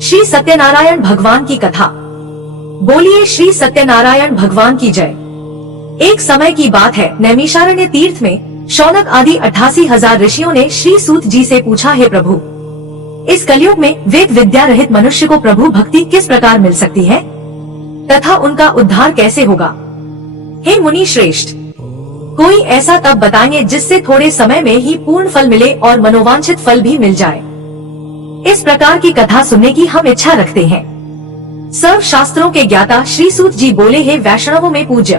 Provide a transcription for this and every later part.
श्री सत्यनारायण भगवान की कथा। बोलिए श्री सत्यनारायण भगवान की जय। एक समय की बात है, नैमिषारण्य तीर्थ में शौनक आदि 88,000 ऋषियों ने श्री सूत जी से पूछा, हे प्रभु, इस कलयुग में वेद विद्या रहित मनुष्य को प्रभु भक्ति किस प्रकार मिल सकती है तथा उनका उद्धार कैसे होगा? हे मुनि श्रेष्ठ, कोई ऐसा तप बताएंगे जिससे थोड़े समय में ही पूर्ण फल मिले और मनोवांछित फल भी मिल जाए। इस प्रकार की कथा सुनने की हम इच्छा रखते हैं। सर्व शास्त्रों के ज्ञाता श्री सूत जी बोले, हे वैष्णवों में पूज्य,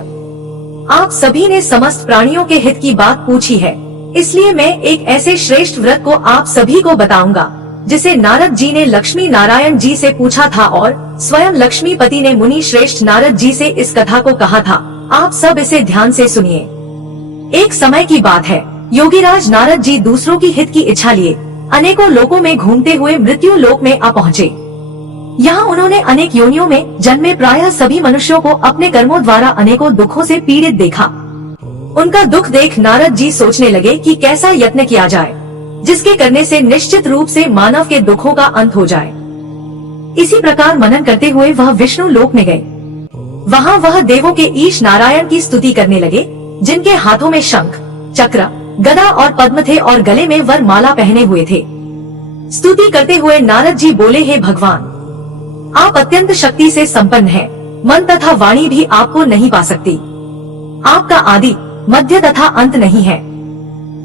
आप सभी ने समस्त प्राणियों के हित की बात पूछी है, इसलिए मैं एक ऐसे श्रेष्ठ व्रत को आप सभी को बताऊंगा जिसे नारद जी ने लक्ष्मी नारायण जी से पूछा था और स्वयं लक्ष्मीपति ने मुनि श्रेष्ठ नारद जी से इस कथा को कहा था। आप सब इसे ध्यान से सुनिए। एक समय की बात है, योगीराज नारद जी दूसरों की हित की इच्छा लिए अनेकों लोकों में घूमते हुए मृत्यु लोक में आ पहुँचे। यहाँ उन्होंने अनेक योनियों में जन्मे प्रायः सभी मनुष्यों को अपने कर्मों द्वारा अनेकों दुखों से पीड़ित देखा। उनका दुख देख नारद जी सोचने लगे कि कैसा यत्न किया जाए जिसके करने से निश्चित रूप से मानव के दुखों का अंत हो जाए। इसी प्रकार मनन करते हुए वह विष्णु लोक में गए। वहाँ वह देवों के ईश नारायण की स्तुति करने लगे, जिनके हाथों में शंख, चक्र, गदा और पद्म थे और गले में वर माला पहने हुए थे। स्तुति करते हुए नारद जी बोले, हे भगवान, आप अत्यंत शक्ति से संपन्न हैं, मन तथा वाणी भी आपको नहीं पा सकती। आपका आदि, मध्य तथा अंत नहीं है।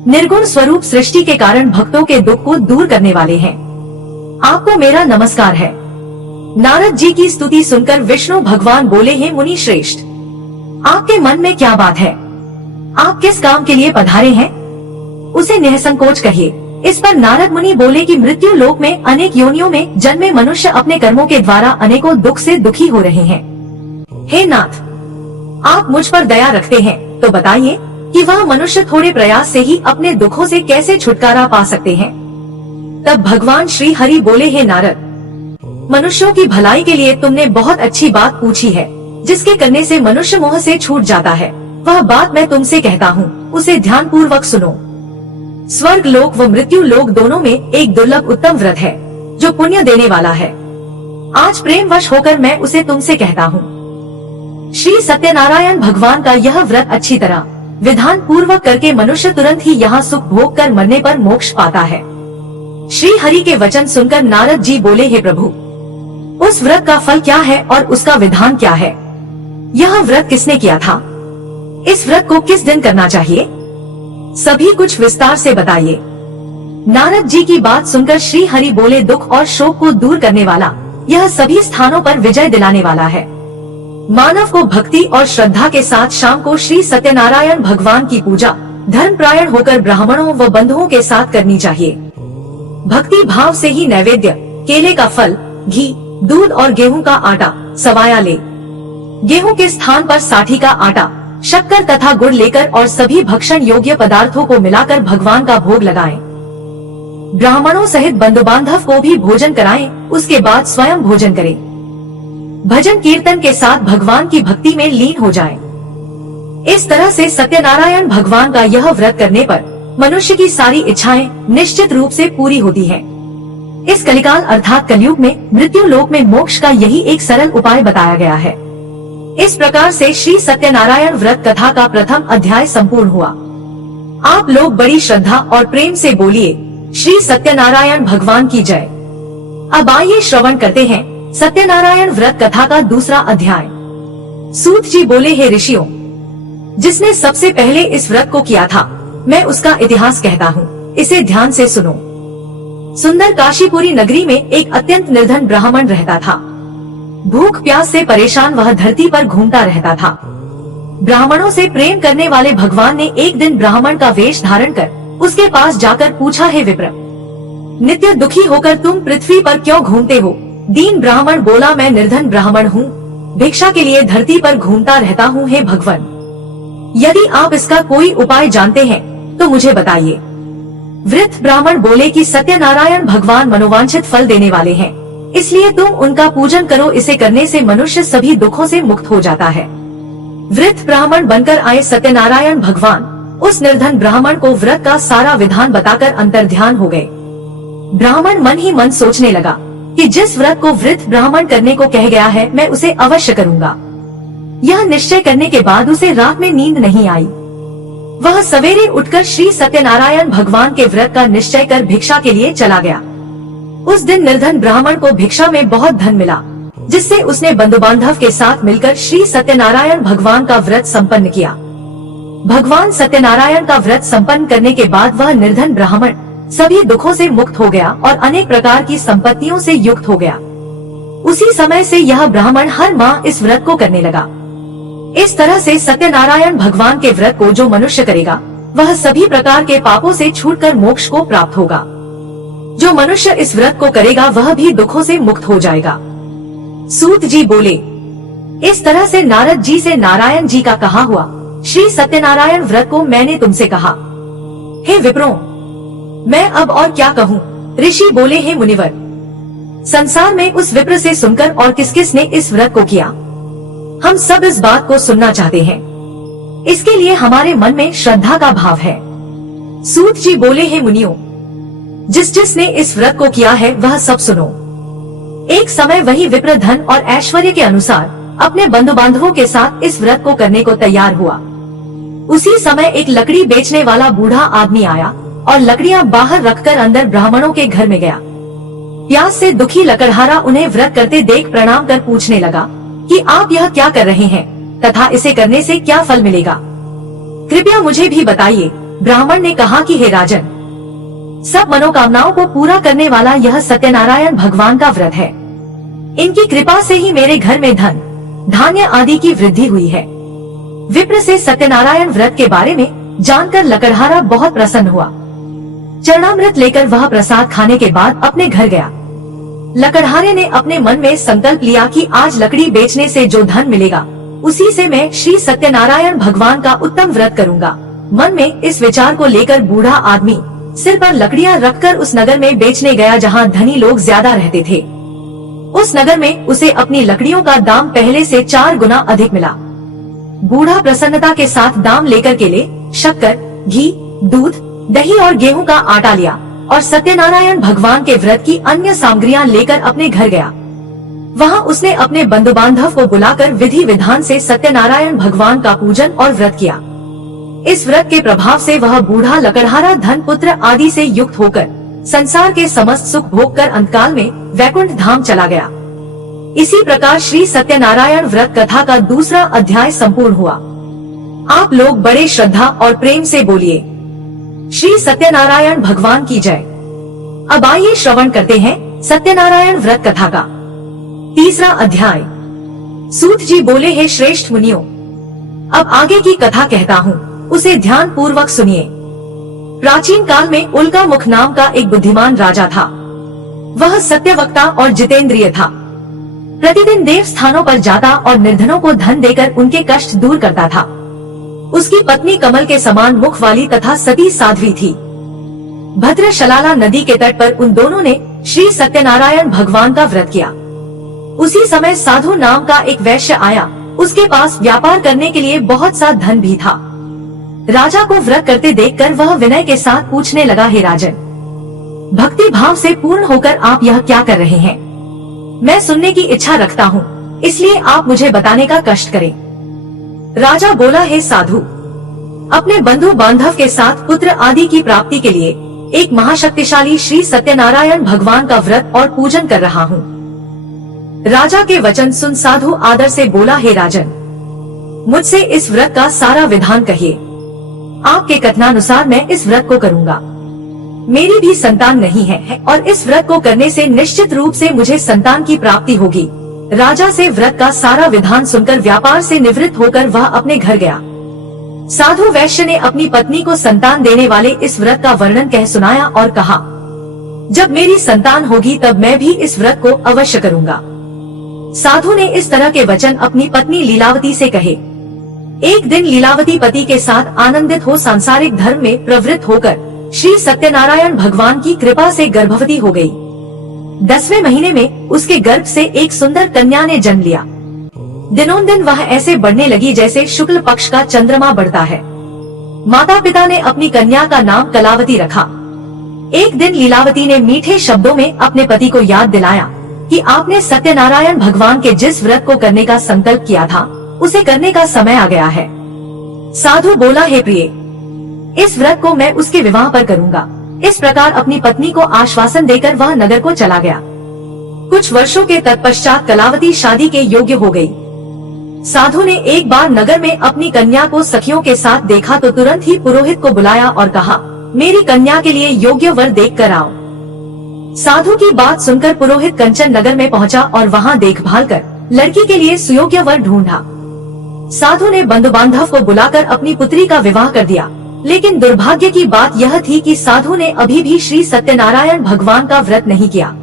निर्गुण स्वरूप सृष्टि के कारण भक्तों के दुख को दूर करने वाले हैं। आपको मेरा नमस्कार है। नारद जी की स्तुति सुनकर विष्णु भगवान बोले, हे मुनि श्रेष्ठ, आपके मन में क्या बात है? आप किस काम के लिए पधारे हैं? उसे निसंकोच कहिए। इस पर नारद मुनि बोले कि मृत्यु लोक में अनेक योनियों में जन्मे मनुष्य अपने कर्मों के द्वारा अनेकों दुख से दुखी हो रहे हैं। हे नाथ, आप मुझ पर दया रखते हैं तो बताइए कि वह मनुष्य थोड़े प्रयास से ही अपने दुखों से कैसे छुटकारा पा सकते हैं? तब भगवान श्री हरि बोले, हे नारद, मनुष्यों की भलाई के लिए तुमने बहुत अच्छी बात पूछी है, जिसके करने से मनुष्य मोह से छूट जाता है। वह बात मैं तुमसे कहता हूँ, उसे ध्यान पूर्वक सुनो। स्वर्ग लोक व मृत्यु लोक दोनों में एक दुर्लभ उत्तम व्रत है जो पुण्य देने वाला है। आज प्रेम वश होकर मैं उसे तुमसे कहता हूँ। श्री सत्यनारायण भगवान का यह व्रत अच्छी तरह विधान पूर्वक करके मनुष्य तुरंत ही यहाँ सुख भोग कर मरने पर मोक्ष पाता है। श्री हरि के वचन सुनकर नारद जी बोले, हे प्रभु, उस व्रत का फल क्या है और उसका विधान क्या है? यह व्रत किसने किया था? इस व्रत को किस दिन करना चाहिए? सभी कुछ विस्तार से बताइए। नारद जी की बात सुनकर श्री हरि बोले, दुख और शोक को दूर करने वाला, यह सभी स्थानों पर विजय दिलाने वाला है। मानव को भक्ति और श्रद्धा के साथ शाम को श्री सत्यनारायण भगवान की पूजा धर्मपरायण होकर ब्राह्मणों व बंधुओं के साथ करनी चाहिए। भक्ति भाव से ही नैवेद्य, केले का फल, घी, दूध और गेहूं का आटा सवाया ले। गेहूं के स्थान पर साठी का आटा, शक्कर तथा गुड़ लेकर और सभी भक्षण योग्य पदार्थों को मिलाकर भगवान का भोग लगाएं। ब्राह्मणों सहित बंधु बांधव को भी भोजन कराएं, उसके बाद स्वयं भोजन करें। भजन कीर्तन के साथ भगवान की भक्ति में लीन हो जाएं। इस तरह से सत्यनारायण भगवान का यह व्रत करने पर मनुष्य की सारी इच्छाएं निश्चित रूप से पूरी होती हैं। इस कलिकाल अर्थात कलयुग में मृत्यु लोक में मोक्ष का यही एक सरल उपाय बताया गया है। इस प्रकार से श्री सत्यनारायण व्रत कथा का प्रथम अध्याय संपूर्ण हुआ। आप लोग बड़ी श्रद्धा और प्रेम से बोलिए, श्री सत्यनारायण भगवान की जय। अब आइए श्रवण करते हैं सत्यनारायण व्रत कथा का दूसरा अध्याय। सूत जी बोले, हे ऋषियों, जिसने सबसे पहले इस व्रत को किया था, मैं उसका इतिहास कहता हूँ, इसे ध्यान से सुनो। सुंदर काशीपुरी नगरी में एक अत्यंत निर्धन ब्राह्मण रहता था। भूख प्यास से परेशान वह धरती पर घूमता रहता था। ब्राह्मणों से प्रेम करने वाले भगवान ने एक दिन ब्राह्मण का वेश धारण कर उसके पास जाकर पूछा, हे विप्र, नित्य दुखी होकर तुम पृथ्वी पर क्यों घूमते हो? दीन ब्राह्मण बोला, मैं निर्धन ब्राह्मण हूँ, भिक्षा के लिए धरती पर घूमता रहता हूँ। हे भगवान, यदि आप इसका कोई उपाय जानते हैं तो मुझे बताइए। वृद्ध ब्राह्मण बोले कि सत्यनारायण भगवान मनोवांछित फल देने वाले हैं, इसलिए तुम उनका पूजन करो, इसे करने से मनुष्य सभी दुखों से मुक्त हो जाता है। वृद्ध ब्राह्मण बनकर आए सत्यनारायण भगवान उस निर्धन ब्राह्मण को व्रत का सारा विधान बताकर अंतर्ध्यान हो गए। ब्राह्मण मन ही मन सोचने लगा, कि जिस व्रत को वृद्ध ब्राह्मण करने को कह गया है मैं उसे अवश्य करूंगा। यह निश्चय करने के बाद उसे रात में नींद नहीं आई। वह सवेरे उठकर श्री सत्यनारायण भगवान के व्रत का निश्चय कर भिक्षा के लिए चला गया। उस दिन निर्धन ब्राह्मण को भिक्षा में बहुत धन मिला, जिससे उसने बंधु बांधव के साथ मिलकर श्री सत्यनारायण भगवान का व्रत संपन्न किया। भगवान सत्यनारायण का व्रत संपन्न करने के बाद वह निर्धन ब्राह्मण सभी दुखों से मुक्त हो गया और अनेक प्रकार की संपत्तियों से युक्त हो गया। उसी समय से यह ब्राह्मण हर माह इस व्रत को करने लगा। इस तरह से सत्यनारायण भगवान के व्रत को जो मनुष्य करेगा वह सभी प्रकार के पापों से छूटकर मोक्ष को प्राप्त होगा। जो मनुष्य इस व्रत को करेगा वह भी दुखों से मुक्त हो जाएगा। सूत जी बोले, इस तरह से नारद जी से नारायण जी का कहा हुआ श्री सत्यनारायण व्रत को मैंने तुमसे कहा। हे विप्रो, मैं अब और क्या कहूँ। ऋषि बोले, हे मुनिवर, संसार में उस विप्र से सुनकर और किस किस ने इस व्रत को किया, हम सब इस बात को सुनना चाहते हैं। इसके लिए हमारे मन में श्रद्धा का भाव है। सूत जी बोले, हे मुनियों, जिस जिसने इस व्रत को किया है वह सब सुनो। एक समय वही विप्र धन और ऐश्वर्य के अनुसार अपने बंधु बांधवों के साथ इस व्रत को करने को तैयार हुआ। उसी समय एक लकड़ी बेचने वाला बूढ़ा आदमी आया और लकड़ियां बाहर रखकर अंदर ब्राह्मणों के घर में गया। प्यास से दुखी लकड़हारा उन्हें व्रत करते देख प्रणाम कर पूछने लगा कि आप यह क्या कर रहे हैं तथा इसे करने से क्या फल मिलेगा, कृपया मुझे भी बताइए। ब्राह्मण ने कहा कि हे राजन, सब मनोकामनाओं को पूरा करने वाला यह सत्यनारायण भगवान का व्रत है। इनकी कृपा से ही मेरे घर में धन धान्य आदि की वृद्धि हुई है। विप्र से सत्यनारायण व्रत के बारे में जानकर लकड़हारा बहुत प्रसन्न हुआ। चरणामृत लेकर वह प्रसाद खाने के बाद अपने घर गया। लकड़हारे ने अपने मन में संकल्प लिया कि आज लकड़ी बेचने से जो धन मिलेगा उसी से मैं श्री सत्यनारायण भगवान का उत्तम व्रत करूंगा। मन में इस विचार को लेकर बूढ़ा आदमी सिर पर लकड़ियां रखकर उस नगर में बेचने गया जहां धनी लोग ज्यादा रहते थे। उस नगर में उसे अपनी लकड़ियों का दाम पहले से 4 गुना अधिक मिला। बूढ़ा प्रसन्नता के साथ दाम लेकर केले, शक्कर, घी, दूध, दही और गेहूं का आटा लिया और सत्यनारायण भगवान के व्रत की अन्य सामग्रियां लेकर अपने घर गया। वहां उसने अपने बंधु बांधव को बुलाकर विधि विधान से सत्यनारायण भगवान का पूजन और व्रत किया। इस व्रत के प्रभाव से वह बूढ़ा लकड़हारा धन पुत्र आदि से युक्त होकर संसार के समस्त सुख भोग कर अंतकाल में वैकुंठ धाम चला गया। इसी प्रकार श्री सत्यनारायण व्रत कथा का दूसरा अध्याय संपूर्ण हुआ। आप लोग बड़े श्रद्धा और प्रेम से बोलिए, श्री सत्यनारायण भगवान की जय। अब आइए श्रवण करते हैं सत्यनारायण व्रत कथा का तीसरा अध्याय। सूत जी बोले, हे श्रेष्ठ मुनियों, अब आगे की कथा कहता हूँ, उसे ध्यान पूर्वक सुनिए। प्राचीन काल में उल्का मुख नाम का एक बुद्धिमान राजा था। वह सत्यवक्ता और जितेंद्रिय था। प्रतिदिन देव स्थानों पर जाता और निर्धनों को धन देकर उनके कष्ट दूर करता था। उसकी पत्नी कमल के समान मुख वाली तथा सती साध्वी थी। भद्रशलाला नदी के तट पर उन दोनों ने श्री सत्यनारायण भगवान का व्रत किया। उसी समय साधु नाम का एक वैश्य आया। उसके पास व्यापार करने के लिए बहुत सा धन भी था। राजा को व्रत करते देखकर वह विनय के साथ पूछने लगा, हे राजन, भक्ति भाव से पूर्ण होकर आप यह क्या कर रहे हैं? मैं सुनने की इच्छा रखता हूँ, इसलिए आप मुझे बताने का कष्ट करें। राजा बोला, हे साधु, अपने बंधु बांधव के साथ पुत्र आदि की प्राप्ति के लिए एक महाशक्तिशाली श्री सत्यनारायण भगवान का व्रत और पूजन कर रहा हूँ। राजा के वचन सुन साधु आदर से बोला, हे राजन, मुझसे इस व्रत का सारा विधान कहिए। आपके कथनानुसार मैं इस व्रत को करूंगा। मेरी भी संतान नहीं है और इस व्रत को करने से निश्चित रूप से मुझे संतान की प्राप्ति होगी। राजा से व्रत का सारा विधान सुनकर व्यापार से निवृत्त होकर वह अपने घर गया। साधु वैश्य ने अपनी पत्नी को संतान देने वाले इस व्रत का वर्णन कह सुनाया और कहा, जब मेरी संतान होगी तब मैं भी इस व्रत को अवश्य करूंगा। साधु ने इस तरह के वचन अपनी पत्नी लीलावती से कहे। एक दिन लीलावती पति के साथ आनंदित हो सांसारिक धर्म में प्रवृत्त होकर श्री सत्यनारायण भगवान की कृपा से गर्भवती हो गई। 10वें महीने में उसके गर्भ से एक सुंदर कन्या ने जन्म लिया। दिनों दिन वह ऐसे बढ़ने लगी जैसे शुक्ल पक्ष का चंद्रमा बढ़ता है। माता पिता ने अपनी कन्या का नाम कलावती रखा। एक दिन लीलावती ने मीठे शब्दों में अपने पति को याद दिलाया कि आपने सत्यनारायण भगवान के जिस व्रत को करने का संकल्प किया था उसे करने का समय आ गया है। साधु बोला, हे प्रिय, इस व्रत को मैं उसके विवाह पर करूंगा। इस प्रकार अपनी पत्नी को आश्वासन देकर वह नगर को चला गया। कुछ वर्षों के तत्पश्चात कलावती शादी के योग्य हो गई। साधु ने एक बार नगर में अपनी कन्या को सखियों के साथ देखा तो तुरंत ही पुरोहित को बुलाया और कहा, मेरी कन्या के लिए योग्य वर देख कर आओ। साधु की बात सुनकर पुरोहित कंचन नगर में पहुंचा और वहां देखभाल कर लड़की के लिए सुयोग्य वर ढूंढा। साधु ने बंधु बांधव को बुलाकर अपनी पुत्री का विवाह कर दिया, लेकिन दुर्भाग्य की बात यह थी कि साधु ने अभी भी श्री सत्यनारायण भगवान का व्रत नहीं किया।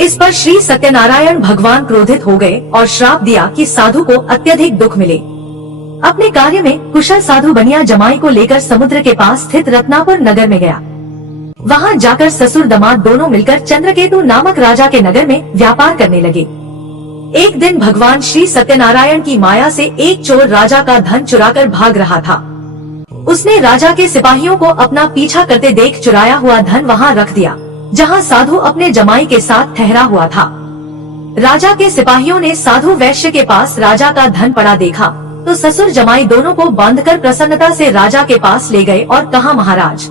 इस पर श्री सत्यनारायण भगवान क्रोधित हो गए और श्राप दिया कि साधु को अत्यधिक दुख मिले। अपने कार्य में कुशल साधु बनिया जमाई को लेकर समुद्र के पास स्थित रत्नापुर नगर में गया। वहां जाकर ससुर दामाद दोनों मिलकर चंद्रकेतु नामक राजा के नगर में व्यापार करने लगे। एक दिन भगवान श्री सत्यनारायण की माया से एक चोर राजा का धन चुराकर भाग रहा था। उसने राजा के सिपाहियों को अपना पीछा करते देख चुराया हुआ धन वहां रख दिया, जहां साधु अपने जमाई के साथ ठहरा हुआ था। राजा के सिपाहियों ने साधु वैश्य के पास राजा का धन पड़ा देखा तो ससुर जमाई दोनों को बांधकर प्रसन्नता से राजा के पास ले गए और कहा, महाराज,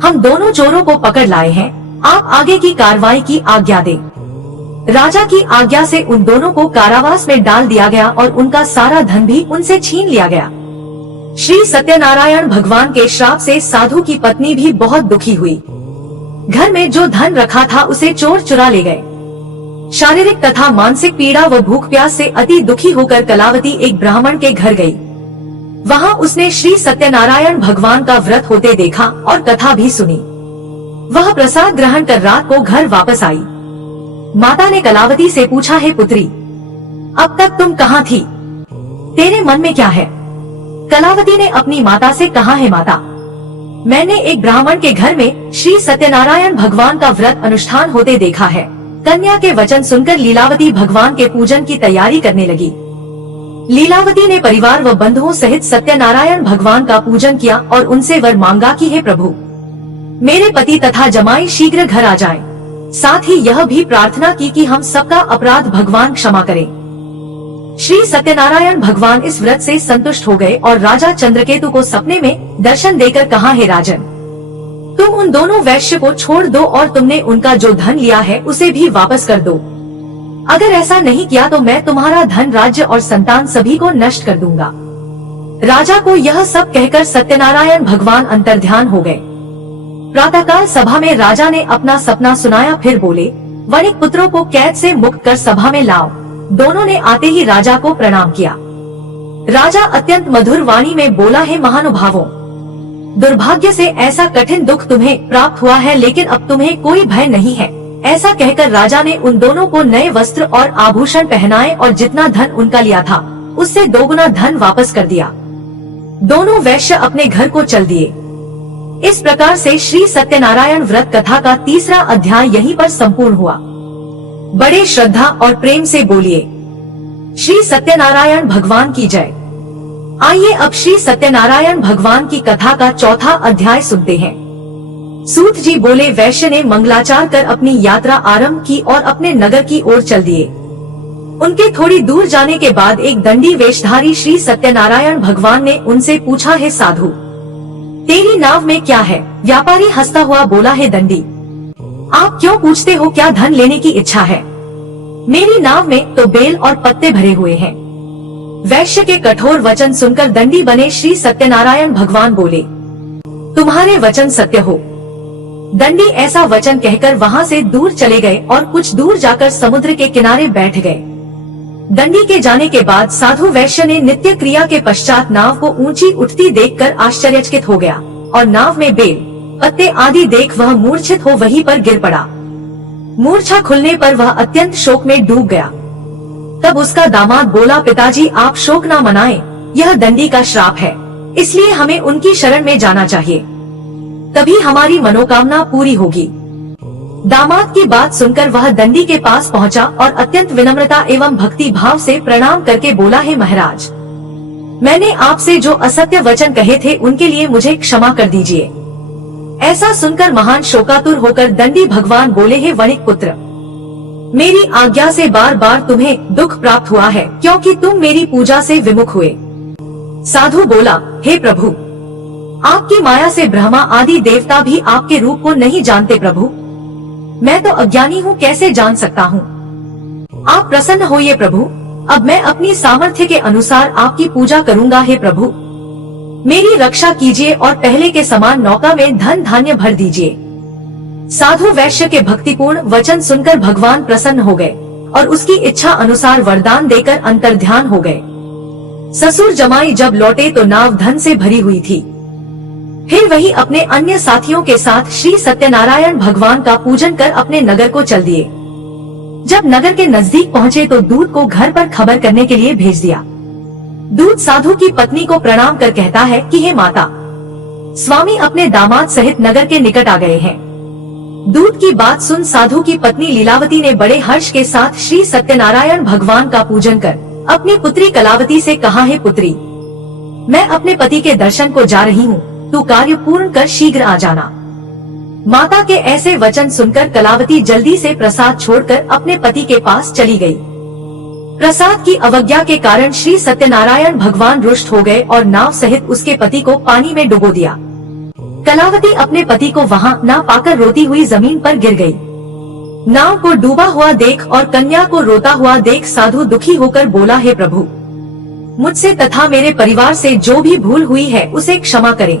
हम दोनों चोरों को पकड़ लाए हैं, आप आगे की कार्रवाई की आज्ञा दें। राजा की आज्ञा से उन दोनों को कारावास में डाल दिया गया और उनका सारा धन भी उनसे छीन लिया गया। श्री सत्यनारायण भगवान के श्राप से साधु की पत्नी भी बहुत दुखी हुई। घर में जो धन रखा था उसे चोर चुरा ले गए। शारीरिक तथा मानसिक पीड़ा व भूख प्यास से अति दुखी होकर कलावती एक ब्राह्मण के घर गई। वहां उसने श्री सत्यनारायण भगवान का व्रत होते देखा और कथा भी सुनी। वह प्रसाद ग्रहण कर रात को घर वापस आई। माता ने कलावती से पूछा, हे पुत्री, अब तक तुम कहाँ थी? तेरे मन में क्या है? कलावती ने अपनी माता से कहा, है माता, मैंने एक ब्राह्मण के घर में श्री सत्यनारायण भगवान का व्रत अनुष्ठान होते देखा है। कन्या के वचन सुनकर लीलावती भगवान के पूजन की तैयारी करने लगी। लीलावती ने परिवार व बंधुओं सहित सत्यनारायण भगवान का पूजन किया और उनसे वर मांगा कि हे प्रभु, मेरे पति तथा जमाई शीघ्र घर आ जाएं। साथ ही यह भी प्रार्थना की कि हम सबका अपराध भगवान क्षमा करें। श्री सत्यनारायण भगवान इस व्रत से संतुष्ट हो गए और राजा चंद्रकेतु को सपने में दर्शन देकर कहा, हे राजन, तुम उन दोनों वैश्य को छोड़ दो और तुमने उनका जो धन लिया है उसे भी वापस कर दो। अगर ऐसा नहीं किया तो मैं तुम्हारा धन, राज्य और संतान सभी को नष्ट कर दूंगा। राजा को यह सब कहकर सत्यनारायण भगवान अंतर्ध्यान हो गए। प्रातःकाल सभा में राजा ने अपना सपना सुनाया, फिर बोले, वणिक पुत्रों को कैद से मुक्त कर सभा में लाओ। दोनों ने आते ही राजा को प्रणाम किया। राजा अत्यंत मधुर वाणी में बोला, हे महानुभावों, दुर्भाग्य से ऐसा कठिन दुख तुम्हें प्राप्त हुआ है, लेकिन अब तुम्हें कोई भय नहीं है। ऐसा कहकर राजा ने उन दोनों को नए वस्त्र और आभूषण पहनाए और जितना धन उनका लिया था उससे दोगुना धन वापस कर दिया। दोनों वैश्य अपने घर को चल दिए। इस प्रकार से श्री सत्यनारायण व्रत कथा का तीसरा अध्याय यहीं पर संपूर्ण हुआ। बड़े श्रद्धा और प्रेम से बोलिए, श्री सत्यनारायण भगवान की जय। आइए अब श्री सत्यनारायण भगवान की कथा का चौथा अध्याय सुनते हैं। सूत जी बोले, वैश्य ने मंगलाचार कर अपनी यात्रा आरंभ की और अपने नगर की ओर चल दिए। उनके थोड़ी दूर जाने के बाद एक दंडी वेशधारी श्री सत्यनारायण भगवान ने उनसे पूछा, हे साधु, तेरी नाव में क्या है? व्यापारी हंसता हुआ बोला, हे दंडी, आप क्यों पूछते हो? क्या धन लेने की इच्छा है? मेरी नाव में तो बेल और पत्ते भरे हुए हैं। वैश्य के कठोर वचन सुनकर दंडी बने श्री सत्यनारायण भगवान बोले, तुम्हारे वचन सत्य हो। दंडी ऐसा वचन कहकर वहां से दूर चले गए और कुछ दूर जाकर समुद्र के किनारे बैठ गए। दंडी के जाने के बाद साधु वैश्य ने नित्य क्रिया के पश्चात नाव को ऊंची उठती देखकर आश्चर्यचकित हो गया और नाव में बेल पत्ते आदि देख वह मूर्छित हो वहीं पर गिर पड़ा। मूर्छा खुलने पर वह अत्यंत शोक में डूब गया। तब उसका दामाद बोला, पिताजी आप शोक न मनाएं, यह दंडी का श्राप है, इसलिए हमें उनकी शरण में जाना चाहिए, तभी हमारी मनोकामना पूरी होगी। दामाद की बात सुनकर वह दंडी के पास पहुंचा और अत्यंत विनम्रता एवं भक्ति भाव से प्रणाम करके बोला, हे महाराज, मैंने आपसे जो असत्य वचन कहे थे उनके लिए मुझे क्षमा कर दीजिए। ऐसा सुनकर महान शोकातुर होकर दंडी भगवान बोले, हे वणिक पुत्र, मेरी आज्ञा से बार बार तुम्हें दुख प्राप्त हुआ है, क्योंकि तुम मेरी पूजा से विमुख हुए। साधु बोला, हे प्रभु, आपकी माया से ब्रह्मा आदि देवता भी आपके रूप को नहीं जानते प्रभु। मैं तो अज्ञानी हूँ, कैसे जान सकता हूँ। आप प्रसन्न होइए प्रभु, अब मैं अपनी सामर्थ्य के अनुसार आपकी पूजा करूँगा। हे प्रभु, मेरी रक्षा कीजिए और पहले के समान नौका में धन धान्य भर दीजिए। साधु वैश्य के भक्तिपूर्ण वचन सुनकर भगवान प्रसन्न हो गए और उसकी इच्छा अनुसार वरदान देकर अंतर्ध्यान हो गए। ससुर जमाई जब लौटे तो नाव धन से भरी हुई थी। फिर वही अपने अन्य साथियों के साथ श्री सत्यनारायण भगवान का पूजन कर अपने नगर को चल दिए। जब नगर के नजदीक पहुँचे तो दूत को घर पर खबर करने के लिए भेज दिया। दूत साधु की पत्नी को प्रणाम कर कहता है कि हे माता, स्वामी अपने दामाद सहित नगर के निकट आ गए हैं। दूत की बात सुन साधु की पत्नी लीलावती ने बड़े हर्ष के साथ श्री सत्यनारायण भगवान का पूजन कर अपनी पुत्री कलावती से कहा, है पुत्री, मैं अपने पति के दर्शन को जा रही हूँ, तू कार्य पूर्ण कर शीघ्र आ जाना। माता के ऐसे वचन सुनकर कलावती जल्दी से प्रसाद छोड़कर अपने पति के पास चली गई। प्रसाद की अवज्ञा के कारण श्री सत्यनारायण भगवान रुष्ट हो गए और नाव सहित उसके पति को पानी में डुबो दिया। कलावती अपने पति को वहां ना पाकर रोती हुई जमीन पर गिर गई। नाव को डूबा हुआ देख और कन्या को रोता हुआ देख साधु दुखी होकर बोला, हे प्रभु, मुझसे तथा मेरे परिवार से जो भी भूल हुई है उसे क्षमा करें।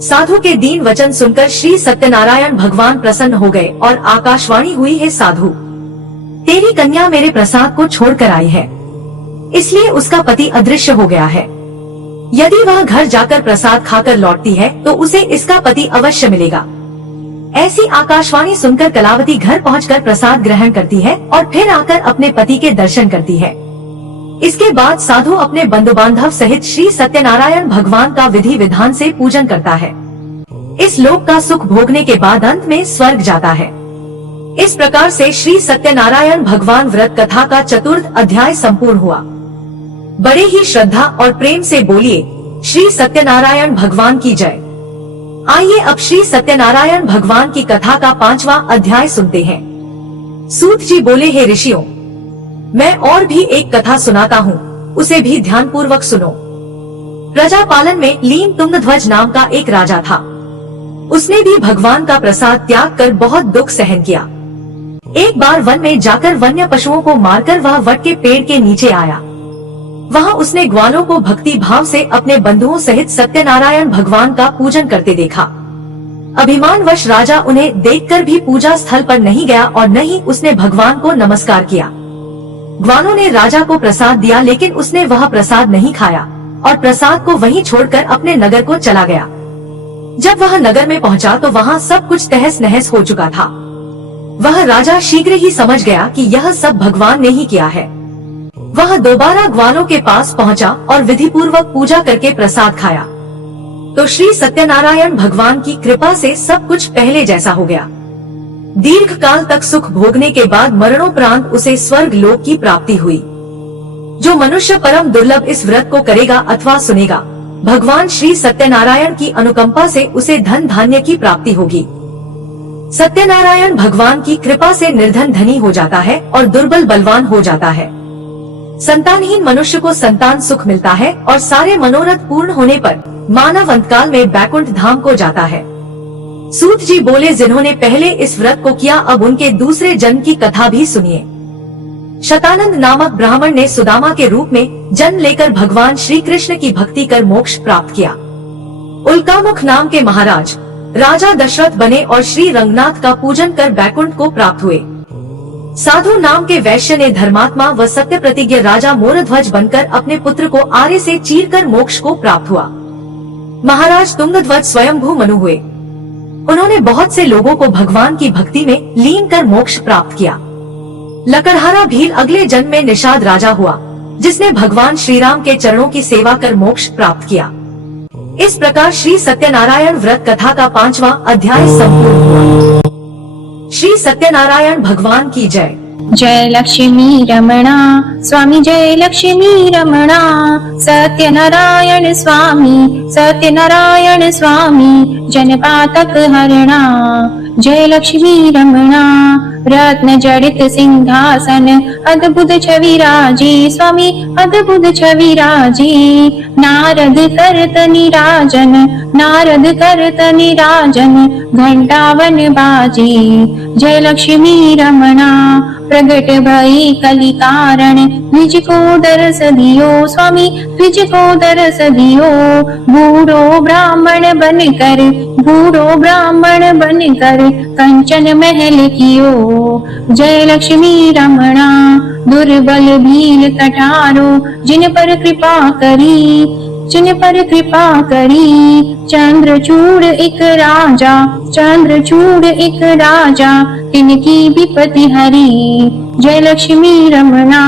साधु के दीन वचन सुनकर श्री सत्यनारायण भगवान प्रसन्न हो गए और आकाशवाणी हुई, है साधु, तेरी कन्या मेरे प्रसाद को छोड़कर आई है, इसलिए उसका पति अदृश्य हो गया है। यदि वह घर जाकर प्रसाद खाकर लौटती है तो उसे इसका पति अवश्य मिलेगा। ऐसी आकाशवाणी सुनकर कलावती घर पहुंचकर प्रसाद ग्रहण करती है और फिर आकर अपने पति के दर्शन करती है। इसके बाद साधु अपने बंधु बांधव सहित श्री सत्यनारायण भगवान का विधि विधान से पूजन करता है। इस लोक का सुख भोगने के बाद अंत में स्वर्ग जाता है। इस प्रकार से श्री सत्यनारायण भगवान व्रत कथा का चतुर्थ अध्याय संपूर्ण हुआ। बड़े ही श्रद्धा और प्रेम से बोलिए, श्री सत्यनारायण भगवान की जय। आइए अब श्री सत्यनारायण भगवान की कथा का 5वां अध्याय सुनते हैं। सूत जी बोले, हे ऋषियों, मैं और भी एक कथा सुनाता हूँ, उसे भी ध्यान पूर्वक सुनो। प्रजापालन में लीन तुंगध्वज नाम का एक राजा था। उसने भी भगवान का प्रसाद त्याग कर बहुत दुख सहन किया। एक बार वन में जाकर वन्य पशुओं को मारकर वह वट के पेड़ के नीचे आया। वहां उसने ग्वालों को भक्ति भाव से अपने बंधुओं सहित सत्यनारायण भगवान का पूजन करते देखा। अभिमानवश राजा उन्हें देखकर भी पूजा स्थल पर नहीं गया और न ही उसने भगवान को नमस्कार किया। ग्वालों ने राजा को प्रसाद दिया, लेकिन उसने वह प्रसाद नहीं खाया और प्रसाद को वहीं छोड़कर अपने नगर को चला गया। जब वह नगर में पहुंचा तो वहां सब कुछ तहस नहस हो चुका था। वह राजा शीघ्र ही समझ गया कि यह सब भगवान ने ही किया है। वह दोबारा ग्वालों के पास पहुंचा और विधि पूर्वक पूजा करके प्रसाद खाया तो श्री सत्यनारायण भगवान की कृपा से सब कुछ पहले जैसा हो गया। दीर्घ काल तक सुख भोगने के बाद मरणोपरांत उसे स्वर्ग लोक की प्राप्ति हुई। जो मनुष्य परम दुर्लभ इस व्रत को करेगा अथवा सुनेगा, भगवान श्री सत्यनारायण की अनुकंपा से उसे धन धान्य की प्राप्ति होगी। सत्यनारायण भगवान की कृपा से निर्धन धनी हो जाता है और दुर्बल बलवान हो जाता है। संतानहीन मनुष्य को संतान सुख मिलता है और सारे मनोरथ पूर्ण होने पर मानव अंतकाल में बैकुंठ धाम को जाता है। सूत जी बोले, जिन्होंने पहले इस व्रत को किया अब उनके दूसरे जन्म की कथा भी सुनिए। शतानंद नामक ब्राह्मण ने सुदामा के रूप में जन्म लेकर भगवान श्री कृष्ण की भक्ति कर मोक्ष प्राप्त किया। उल्कामुख नाम के महाराज राजा दशरथ बने और श्री रंगनाथ का पूजन कर बैकुंठ को प्राप्त हुए। साधु नाम के वैश्य ने धर्मात्मा व सत्य प्रतिज्ञ राजा मोरध्वज बनकर अपने पुत्र को आरे से चीरकर मोक्ष को प्राप्त हुआ। महाराज तुंगध्वज स्वयंभू मनु हुए। उन्होंने बहुत से लोगों को भगवान की भक्ति में लीन कर मोक्ष प्राप्त किया। लकड़हारा भील अगले जन्म में निषाद राजा हुआ, जिसने भगवान श्री राम के चरणों की सेवा कर मोक्ष प्राप्त किया। इस प्रकार श्री सत्यनारायण व्रत कथा का 5वां अध्याय संपूर्ण हुआ। श्री सत्यनारायण भगवान की जय। जय लक्ष्मी रमणा स्वामी, जय लक्ष्मी रमणा। सत्यनारायण स्वामी, सत्यनारायण स्वामी, जनपातक हरणा। जय लक्ष्मी रमणा। रत्न जड़ित सिंहासन अद्भुत छवि राजी, स्वामी अद्भुत छवि राजी। नारद करत निराजन, नारद करत निराजन, घंटावन बाजी। जय लक्ष्मी रमणा। प्रगट भई कलि कारण, निज को दरस दियो, स्वामी निज को दरस दियो। बूढ़ो ब्राह्मण बनकर, बूढ़ो ब्राह्मण बनकर, कंचन महल कियो। जय लक्ष्मी रमणा। दुर्बल भील कठारो, जिन पर कृपा करी, जिन पर कृपा करी। चंद्रचूड़ एक राजा, चंद्रचूड़ एक राजा, तिनकी विपत्ति हरी। जय लक्ष्मी रमणा।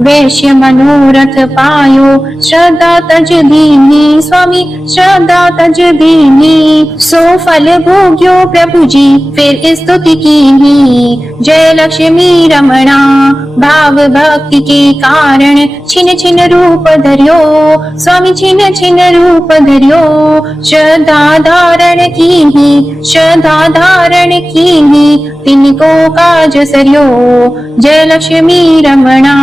वैश्य मनोरथ पायो, श्रद्धा तज दीनी, स्वामी श्रद्धा तज दीनी। सो फल भोग्यो प्रभु जी, फिर स्तुति कीनी। जय लक्ष्मी रमणा। भाव भक्ति के कारण, छिन छिन रूप धर्यो, स्वामी छिन छिन रूप धर्यो। श्रद्धा धारण कीनी, श्रद्धा धारण कीनी, तिनको काज सर्यो। जय लक्ष्मी रमणा।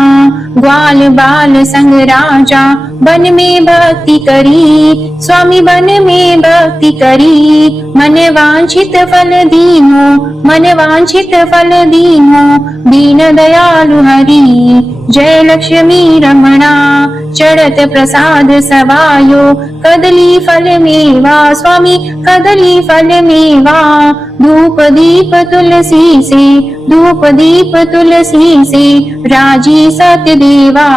ग्वाल बाल संग राजा, वन में भक्ति करी, स्वामी वन में भक्ति करी। मन वांछित फल दीनो, मन वांछित फल दीनो, दीन दयालु हरि। जय लक्ष्मी रमणा। चढ़त प्रसाद सवायो, कदली फल मेवा, स्वामी कदली फल मेवा। धूप दीप तुलसी से, धूप दीप तुलसी से, राजी सत्य देवा।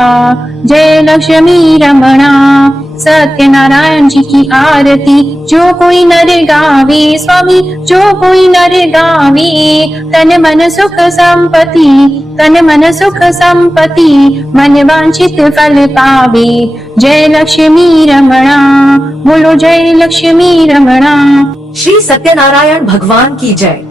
जय लक्ष्मी रमणा। सत्यनारायण जी की आरती जो कोई नर गावे, स्वामी जो कोई नर गावे। तन मन सुख संपत्ति, तन मन सुख संपत्ति, मन वांछित फल पावे। जय लक्ष्मी रमणा। बोलो जय लक्ष्मी रमणा। श्री सत्यनारायण भगवान की जय।